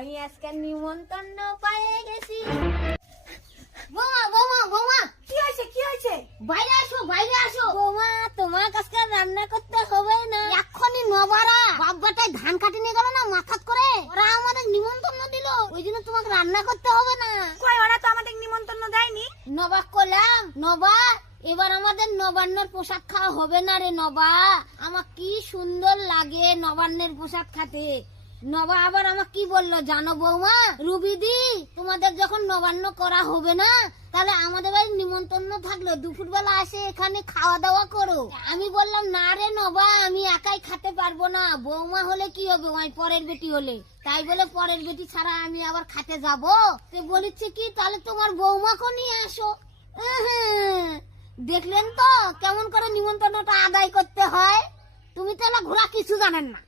আমি আজকে নিমন্ত্রণ পেয়ে গেছি। বৌমা বৌমা বৌমা, কি হয়েছে কি হয়েছে? বাইরে আসো বাইরে আসো। বৌমা তোমার আজকে রান্না করতে হবে না, এক্ষুনি নবারা বাপবাটায় ধান কাটি নিয়ে গেল না মাথাত করে, ওরা আমাদের নিমন্ত্রণ দিল, ওই জন্য তোমাকে রান্না করতে হবে না। কই, ওরা তো আমাদের নিমন্ত্রণ দেয়নি। নবাক করলাম নবা, এবার আমাদের নবান্নর পোশাক খাওয়া হবে না রে নবা। আমার কি সুন্দর লাগে নবান্নের পোশাক খেতে। নবা আবার আমার কি বললো জানো বৌমা, রুবিদি তোমাদের যখন নবান্ন করা হবে না তাহলে আমাদের বাড়ির নিমন্ত্রণ থাকলো, দুপুরবেলা আসে এখানে খাওয়া দাওয়া করো। আমি বললাম না রে নবা, আমি একাই খেতে পারবো না, বৌমা হলে কি হবে, আমি পরের বেটি হলে, তাই বলে পরের বেটি ছাড়া আমি আবার খেতে যাবো। তো বলেছে কি তাহলে তোমার বৌমাকে নিয়ে আসো। দেখলেন তো কেমন করে নিমন্ত্রণটা আদায় করতে হয়। তুমি তাহলে ঘোরা কিছু জানেন না।